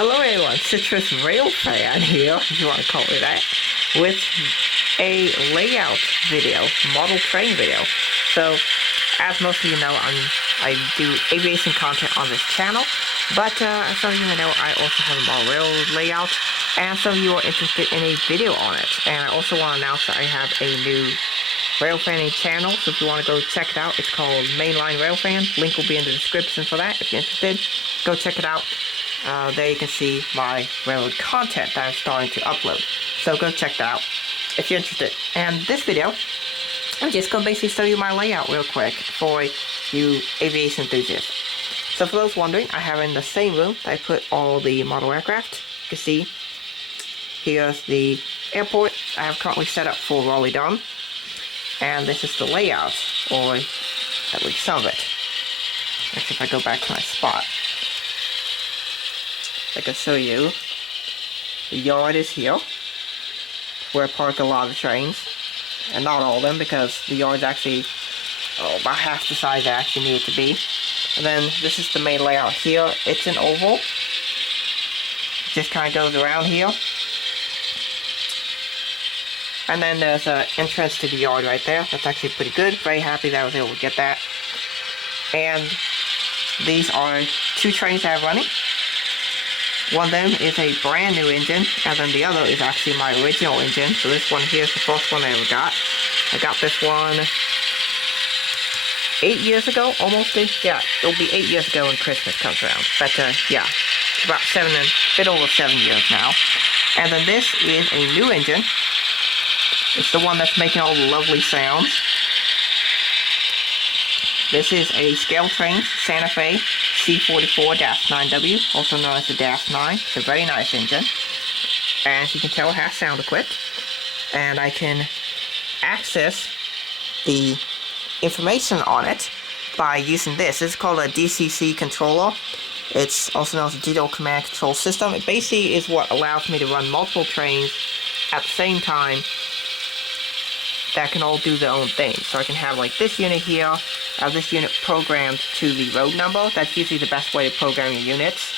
Hello everyone, Citrus Rail Fan here, if you want to call it that, with a layout video, model train video. So, as most of you know, I do aviation content on this channel, but as some of you may know, I also have a model rail layout, and some of you are interested in a video on it. And I also want to announce that I have a new railfanning channel, so if you want to go check it out, it's called Mainline Railfan. Link will be in the description for that. If you're interested, go check it out. There you can see my railroad content that I'm starting to upload. So go check that out if you're interested. And this video, I'm just going to basically show you my layout real quick for you aviation enthusiasts. So for those wondering, I have in the same room that I put all the model aircraft. You can see here's the airport I have currently set up for Raleigh-Durham. And this is the layout, or at least some of it. Actually, if I go back to my spot, I can show you. The yard is here, where I park a lot of the trains. And not all of them, because the yard's actually about half the size I actually need it to be. And then this is the main layout here. It's an oval. It just kind of goes around here. And then there's an entrance to the yard right there. That's actually pretty good. Very happy that I was able to get that. And these are two trains I have running. One of them is a brand new engine, and then the other is actually my original engine. So this one here is the first one I ever got. I got this one 8 years ago, almost. Yeah, it'll be 8 years ago when Christmas comes around. But yeah, about a bit over 7 years now. And then this is a new engine. It's the one that's making all the lovely sounds. This is a scale train, Santa Fe C44-9W, also known as the -9. It's a very nice engine. And as you can tell, it has sound equipped. And I can access the information on it by using this. It's called a Dcc Controller. It's also known as a digital command control system. It basically is what allows me to run multiple trains at the same time that can all do their own thing. So I can have like this unit here, this unit programmed to the road number. That's usually the best way to program your units.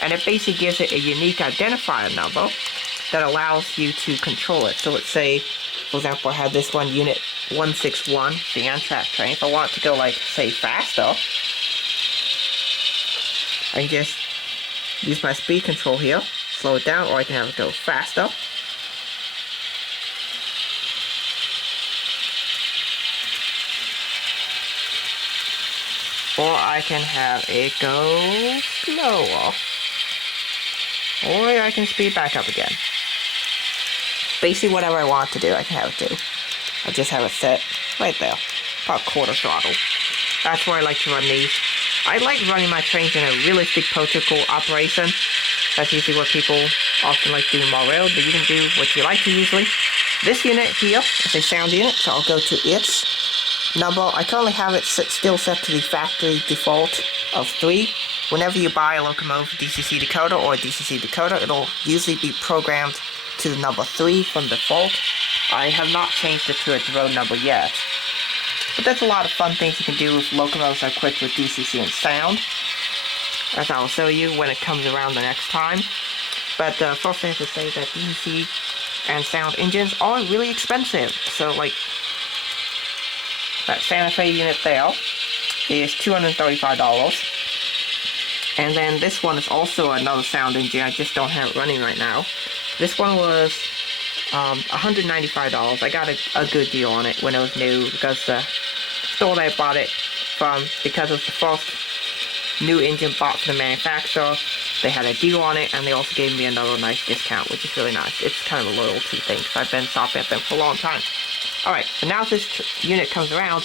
And it basically gives it a unique identifier number that allows you to control it. So let's say, for example, I have this one unit 161, the Amtrak train. If I want it to go like, say, faster, I can just use my speed control here, slow it down, or I can have it go faster. Or I can have it go slower. Or I can speed back up again. Basically whatever I want to do, I can have it do. I just have it set right there. About quarter throttle. That's where I like to run these. I like running my trains in a realistic protocol operation. That's usually what people often like to do in my railroad, but you can do what you like to usually. This unit here is a sound unit, so I'll go to its number. I currently have it still set to the factory default of 3. Whenever you buy a locomotive DCC decoder or a DCC decoder, it'll usually be programmed to the number 3 from default. I have not changed it to its road number yet. But there's a lot of fun things you can do with locomotives that are equipped with DCC and sound, as I'll show you when it comes around the next time. But first thing to say is that DCC and sound engines are really expensive. So like, that Santa Fe unit there is $235. And then this one is also another sound engine. I just don't have it running right now. This one was $195. I got a good deal on it when it was new, because the store that I bought it from, because it was the first new engine bought from the manufacturer, they had a deal on it, and they also gave me another nice discount, which is really nice. It's kind of a loyalty thing, because I've been shopping at them for a long time. Alright, so now this unit comes around,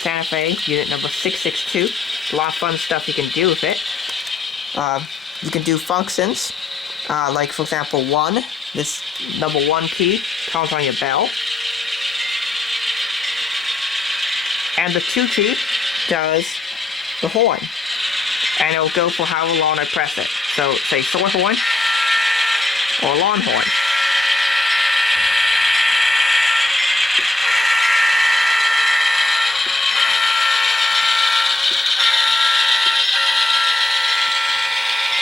Santa Fe, unit number 662. A lot of fun stuff you can do with it. You can do functions, like for example 1, this number 1 key comes on your bell. And the 2 key does the horn. And it'll go for however long I press it. So say short horn or long horn.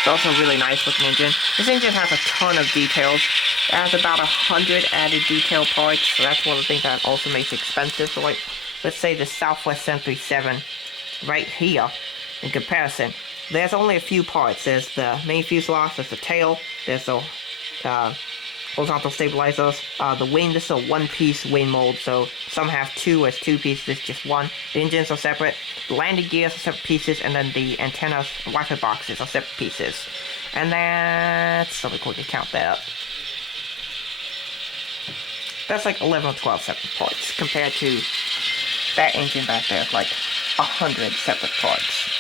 It's also a really nice looking engine. This engine has a ton of details. It has about 100 added detail parts, so that's one of the things that also makes it expensive. So like, let's say the Southwest 737 right here, in comparison, there's only a few parts. There's the main fuselage, there's the tail, there's the horizontal stabilizers, the wing. This is a one-piece wing mold, so some have two as two pieces, this is just one. The engines are separate, the landing gears are separate pieces, and then the antennas, Wi-Fi boxes are separate pieces. And that's, let me quickly count that up. That's like 11 or 12 separate parts, compared to that engine back there, like 100 separate parts.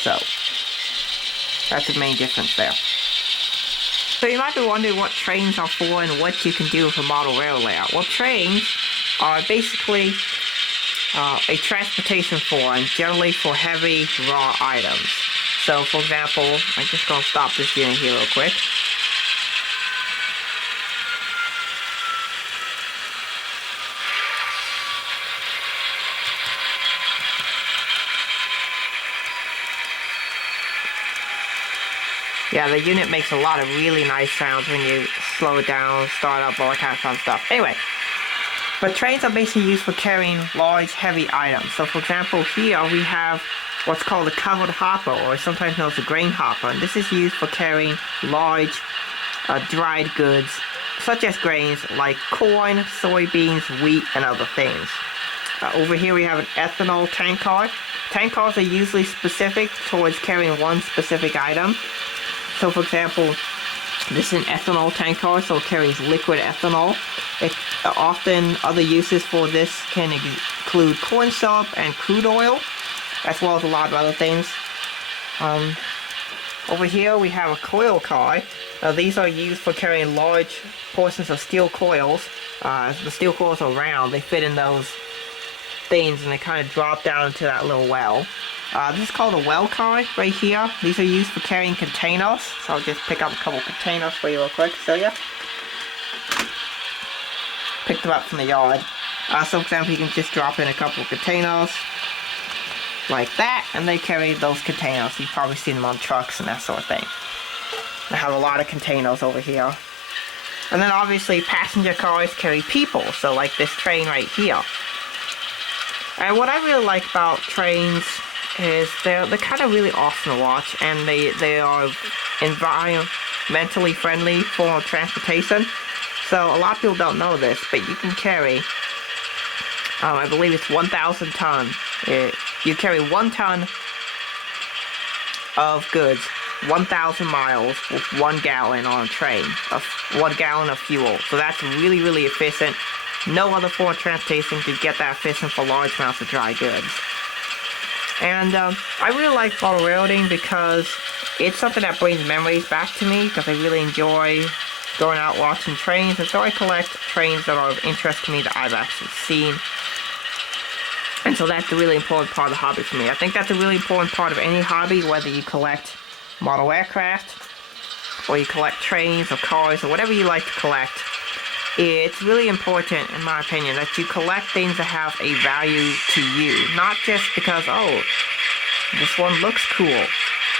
So, that's the main difference there. So you might be wondering what trains are for and what you can do with a model rail layout. Well, trains are basically a transportation form, generally for heavy, raw items. So, for example, I'm just going to stop this unit here real quick. Yeah, the unit makes a lot of really nice sounds when you slow it down, start up, all that kind of fun stuff. Anyway, but trains are basically used for carrying large, heavy items. So, for example, here we have what's called a covered hopper, or sometimes known as a grain hopper. And this is used for carrying large, dried goods, such as grains like corn, soybeans, wheat, and other things. Over here we have an ethanol tank car. Tank cars are usually specific towards carrying one specific item. So, for example, this is an ethanol tank car, so it carries liquid ethanol. Often other uses for this can include corn syrup and crude oil, as well as a lot of other things. Over here we have a coil car. These are used for carrying large portions of steel coils. The steel coils are round, they fit in those things and they kind of drop down into that little well. This is called a well car right here. These are used for carrying containers. So I'll just pick up a couple containers for you real quick. So yeah, picked them up from the yard. So for example, you can just drop in a couple of containers like that, and they carry those containers. You've probably seen them on trucks and that sort of thing. I have a lot of containers over here. And then obviously passenger cars carry people. So like this train right here. And what I really like about trains is they're kind of really awesome to watch, and they are environmentally friendly form of transportation. So a lot of people don't know this, but you can carry, I believe it's 1,000 ton. You carry 1 ton of goods, 1,000 miles with 1 gallon on a train, of 1 gallon of fuel. So that's really, really efficient. No other form of transportation could get that efficient for large amounts of dry goods. And I really like model railroading because it's something that brings memories back to me, because I really enjoy going out watching trains, and so I collect trains that are of interest to me that I've actually seen. And so that's a really important part of the hobby for me. I think that's a really important part of any hobby, whether you collect model aircraft, or you collect trains or cars, or whatever you like to collect. It's really important, in my opinion, that you collect things that have a value to you. Not just because, oh, this one looks cool.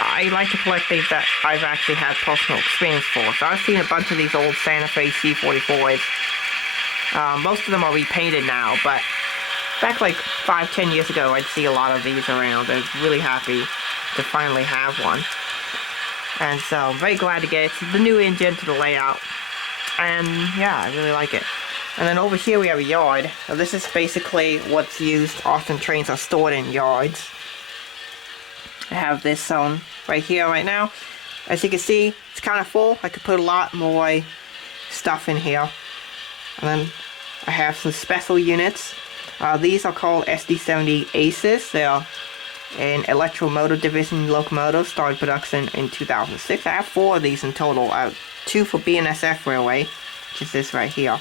I like to collect things that I've actually had personal experience for. So I've seen a bunch of these old Santa Fe C-44s. Most of them are repainted now, but back like 5-10 years ago, I'd see a lot of these around. I was really happy to finally have one. And so I'm very glad to get the new engine to the layout. And yeah, I really like it. And then over here we have a yard. Now this is basically what's used. Often trains are stored in yards. I have this right here right now. As you can see, it's kind of full. I could put a lot more stuff in here. And then I have some special units. These are called SD70 Aces. They are an electromotive division locomotive, started production in 2006. I have 4 of these in total. I have 2 for BNSF Railway, which is this right here.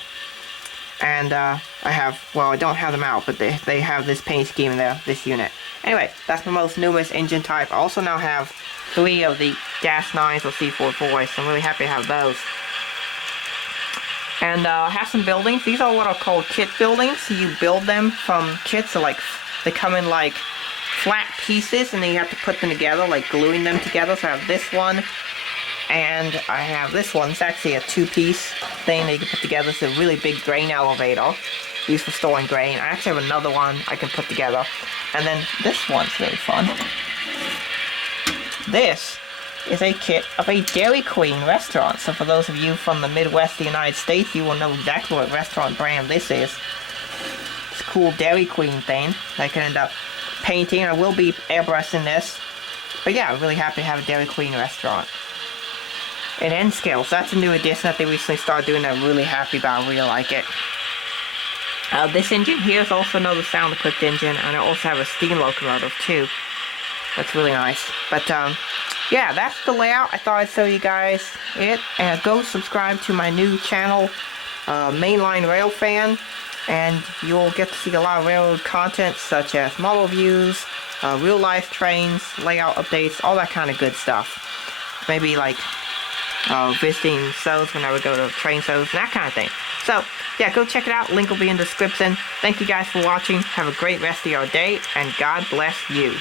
And I have, well, I don't have them out, but they have this paint scheme in there, this unit. Anyway, that's my most newest engine type. I also now have 3 of the Gas 9s or C44s, so I'm really happy to have those. And I have some buildings. These are what are called kit buildings. So you build them from kits, so like they come in like flat pieces, and then you have to put them together, like gluing them together. So I have this one, and I have this one. It's actually a two-piece thing that you can put together. It's a really big grain elevator, used for storing grain. I actually have another one I can put together. And then this one's really fun. This is a kit of a Dairy Queen restaurant. So for those of you from the Midwest of the United States, you will know exactly what restaurant brand this is. It's a cool Dairy Queen thing I can end up painting. I will be airbrushing this. But yeah, I'm really happy to have a Dairy Queen restaurant. And end scales. That's a new addition that they recently started doing that I'm really happy about. I really like it. This engine here is also another sound-equipped engine, and I also have a steam locomotive too. That's really nice. But yeah, that's the layout. I thought I'd show you guys it. And go subscribe to my new channel, Mainline Rail Fan, and you'll get to see a lot of railroad content such as model reviews, real-life trains, layout updates, all that kind of good stuff. Maybe like visiting shows when I would go to train shows, and that kind of thing. So, yeah, go check it out. Link will be in the description. Thank you guys for watching. Have a great rest of your day, and God bless you.